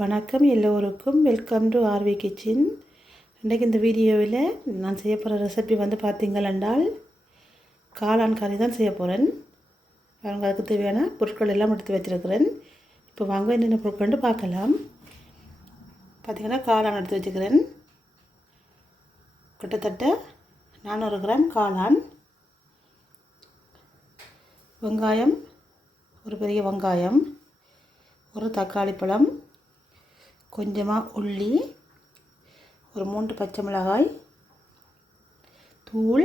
வணக்கம் எல்லோருக்கும், welcome to RV kitchen. இன்றைக்கு இந்த வீடியோவில் நான் செய்ய போகிற ரெசிபி பார்த்தீங்களென்றால் காளான் கறி தான் செய்ய போகிறேன். பாருங்க, அதுக்கு தேவையான பொருட்கள் எல்லாம் எடுத்து வச்சுருக்கிறேன். இப்போ வாங்க என்னென்ன பொருட்கள்னு பார்க்கலாம். பார்த்திங்கன்னா, காளான் எடுத்து வச்சுக்கிறேன். கிட்டத்தட்ட 400 கிராம் காளான். வெங்காயம், ஒரு பெரிய வெங்காயம், ஒரு தக்காளி பழம், கொஞ்சமாக உள்ளி, ஒரு 3 பச்சை மிளகாய், தூள்,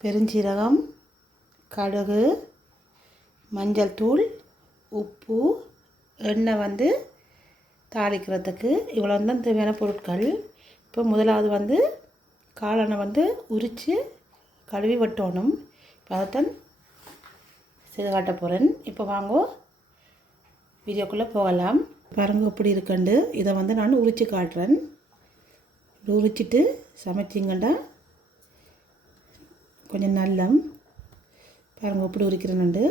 பெருஞ்சீரகம், கடுகு, மஞ்சள் தூள், உப்பு, எண்ணெய் தாளிக்கிறதுக்கு இவ்வளோ தான் தேவையான பொருட்கள். இப்போ முதலாவது காளானை உரித்து கழுவி வெட்டணும். இப்போ அதைத்தான் செய்து காட்ட போகிறேன். இப்போ வாங்க வீடியோக்குள்ளே போகலாம். பாருங்க எப்படி இருக்குண்டு. இதை நான் உரித்து காட்டுறேன். உரிச்சிட்டு சமைச்சிங்கண்டா கொஞ்சம் நல்லம். பாருங்கள் எப்படி உரிக்கிறேன்னு.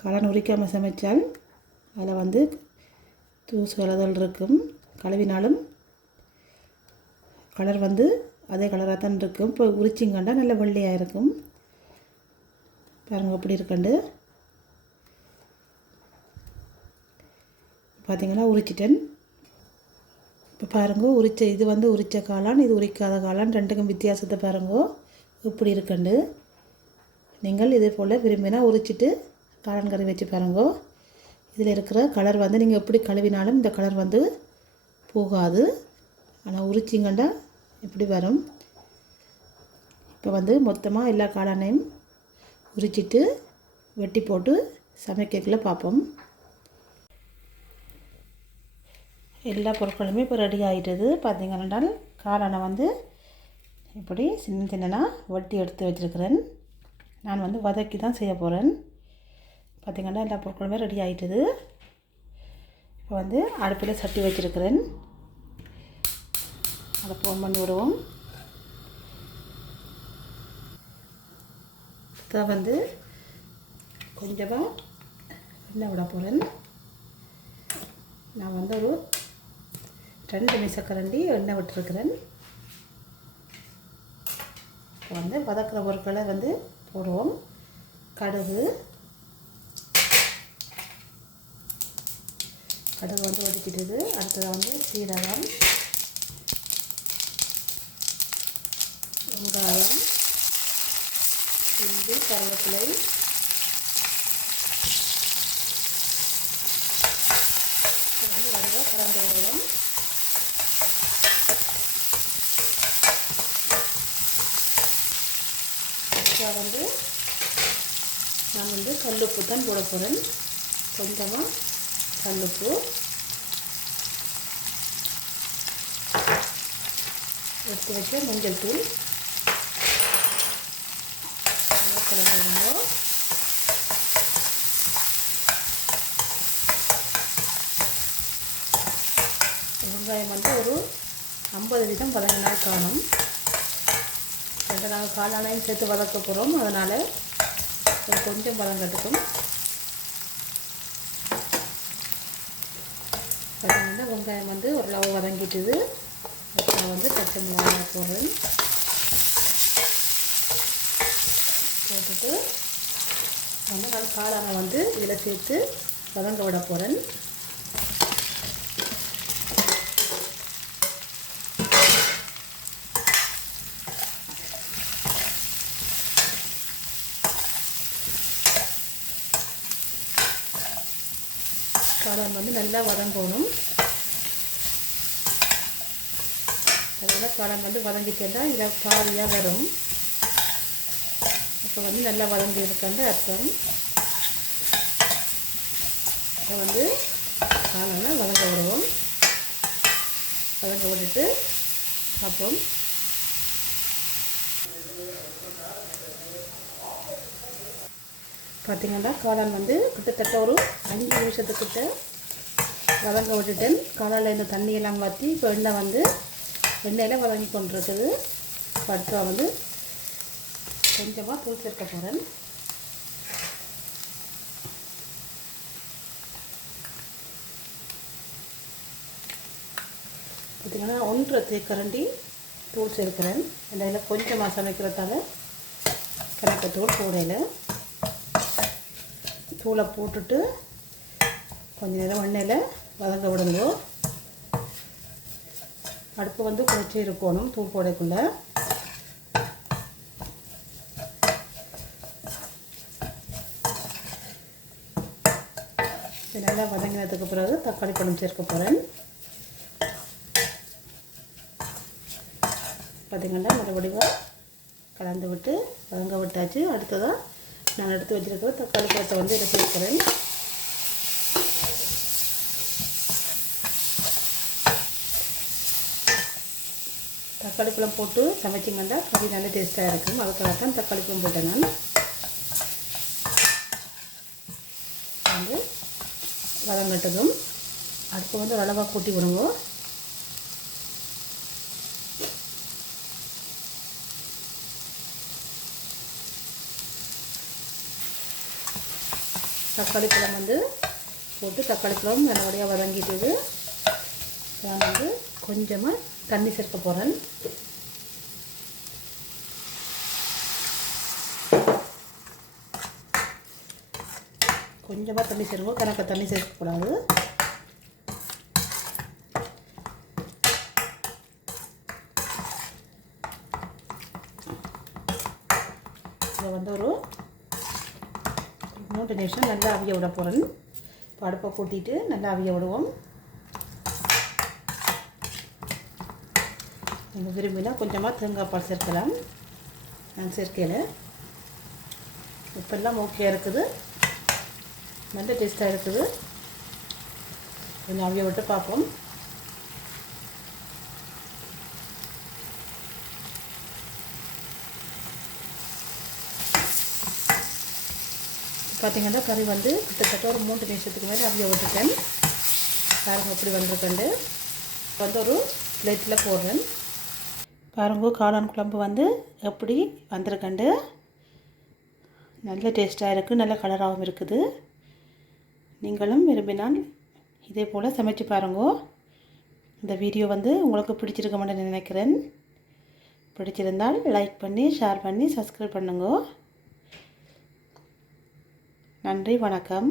காளான் உரிக்காமல் சமைச்சால் அதில் தூசு கலதல் இருக்கும். கழுவினாலும் கலர் அதே கலராக தான் இருக்கும். இப்போ உரிச்சிங்கண்டா நல்ல வெள்ளையாக இருக்கும். பாருங்கள் எப்படி இருக்குண்டு. பார்த்திங்கன்னா உரிச்சிட்டேன். இப்போ பாருங்க, இது உரித்த காளான், இது உரிக்காத காளான், ரெண்டுக்கும் வித்தியாசத்தை பாருங்க எப்படி இருக்குண்டு. நீங்கள் இதே போல் விரும்பினா உரிச்சிட்டு காளான் கறி வச்சு பாருங்க. இதில் இருக்கிற கலர் நீங்கள் எப்படி கழுவினாலும் இந்த கலர் போகாது. ஆனால் உரிச்சிங்கண்டா இப்படி வரும். இப்போ மொத்தமாக எல்லா காளானையும் உரிச்சிட்டு வெட்டி போட்டு சமைக்கக்குள்ள பார்ப்போம். எல்லா பொருட்களுமே இப்போ ரெடி ஆகிட்டது. பார்த்திங்கன்னா, காளானை இப்படி சின்ன சின்னதாக வெட்டி எடுத்து வச்சுருக்கிறேன். நான் வதக்கி தான் செய்ய போகிறேன். பார்த்திங்கன்னா, எல்லா பொருட்களுமே ரெடி ஆகிட்டது. இப்போ அடுப்பில் சட்டி வச்சுருக்கிறேன். அதை ஃபோன் பண்ணி விடுவோம். இதை கொஞ்சமாக எண்ணெய் விட போகிறேன். நான் ஒரு 2 மீசக்கரண்டி எண்ணெய் விட்டுருக்கிறேன். இப்போ வதக்கிற பொருட்களை போடுவோம். கடுகு ஒதுக்கிட்டது. அடுத்தது சீரகம், வெங்காயம், இஞ்சி, கருவேப்பிலை, வடிவாக கலந்து விடுவோம். நான் கல்லுப்பு தான் போட போகிறேன். கொஞ்சமாக கல்லுப்பு, எடுத்து வச்ச மஞ்சள் தூள் கலந்து விடுவோம். வெங்காயம் ஒரு 50% வதங்கினால் காணும். நாங்கள் காளானையும் சேர்த்து வதக்க போகிறோம். அதனால் கொஞ்சம் வதங்கட்டுக்கும். பார்த்திங்கன்னா, வெங்காயம் ஓரளவு வதங்கிட்டுது. அப்புறம் பச்சை மிளகாய் போடுறேன். போட்டுட்டு நான் காளானை இதில் சேர்த்து வதங்க விட போகிறேன். காளான் நல்லா வதங்கணும். அதனால் காளான் வதங்கிட்டேன்னா இதில் பாதியாக வரும். அப்போ நல்லா வதங்கி இருக்கான்னு அர்த்தம். இப்போ காளானை வதங்க விடுவோம். வதங்க விட்டுட்டு பார்ப்போம். பார்த்திங்கன்னா, காளான் கிட்டத்தட்ட ஒரு 5 நிமிஷத்துக்கிட்ட வதங்க விட்டுட்டேன். காளானில் இந்த தண்ணியெல்லாம் வற்றி இப்போ எண்ணெயில் வதங்கி கொண்டிருக்குது. அடுத்தா கொஞ்சமாக தூள் சேர்க்க போகிறேன். பார்த்திங்கன்னா 1 தேக்கரண்டி தூள் சேர்க்கிறேன். இதில் கொஞ்சமாக சமைக்கிறதால கணக்கு தூள் போடையில் தூளை போட்டுட்டு கொஞ்சம் நேரம் எண்ணெயில் வதங்க விடுங்க. அடுப்பு வந்து குறைச்சி இருக்கணும் தூள் போடக்குள்ளே. நல்லா வதங்கினதுக்கு பிறகு தக்காளி பழம் சேர்க்க போகிறேன். பார்த்திங்கன்னா நல்ல வடிவாக கலந்து விட்டு வதங்க விட்டாச்சு. அடுத்ததாக நான் எடுத்து வச்சுருக்கிற தக்காளி பழத்தை வந்து இதை சேர்க்கிறேன். தக்காளி பழம் போட்டு சமைச்சிங்கன்னா கறி நல்ல டேஸ்ட்டாக இருக்கும். அதுக்காக தான் தக்காளி பழம் போட்டேன் நான். வந்து வதங்கட்டதும் அடுப்பு வந்து அளவாக கூட்டி விடுங்க. தக்காளி பழம் வந்து போட்டு தக்காளி பழம் நல்லபடியாக வதங்கிட்டு நான் வந்து கொஞ்சமாக தண்ணி சேர்க்க போகிறேன். கொஞ்சமாக தண்ணி சேர்க்கும், கணக்க தண்ணி சேர்க்கக்கூடாது. இதை வந்து ஒரு 3 நிமிஷம் நல்லா அவிய விட போகிறேன். அடுப்பை கூட்டிட்டு நல்லா அவிய விடுவோம். நீங்கள் விரும்பினா கொஞ்சமாக தேங்காய் பால் சேர்க்கலாம். நான் சேர்க்கலை. இப்போல்லாம் ஓகே இருக்குது, நல்ல டேஸ்ட்டாக இருக்குது. கொஞ்சம் அவிய விட்டு பார்ப்போம். பார்த்திங்கன்னா கறி வந்து கிட்டத்தட்ட ஒரு 3 நிமிஷத்துக்கு மேலே அவிய விட்டுட்டேன். பாருங்கள் எப்படி வந்திருக்கண்டு. வந்து ஒரு பிளேட்டில் போடுறேன். பாருங்க காளான் குழம்பு வந்து எப்படி வந்திருக்கண்டு. நல்ல டேஸ்ட்டாக இருக்குது, நல்ல கலராகவும் இருக்குது. நீங்களும் விரும்பினால் இதே போல் சமைச்சு பாருங்க. இந்த வீடியோ வந்து உங்களுக்கு பிடிச்சிருக்கணும்னு நினைக்கிறேன். பிடிச்சிருந்தால் லைக் பண்ணி ஷேர் பண்ணி சப்ஸ்கிரைப் பண்ணுங்க. நன்றி, வணக்கம்.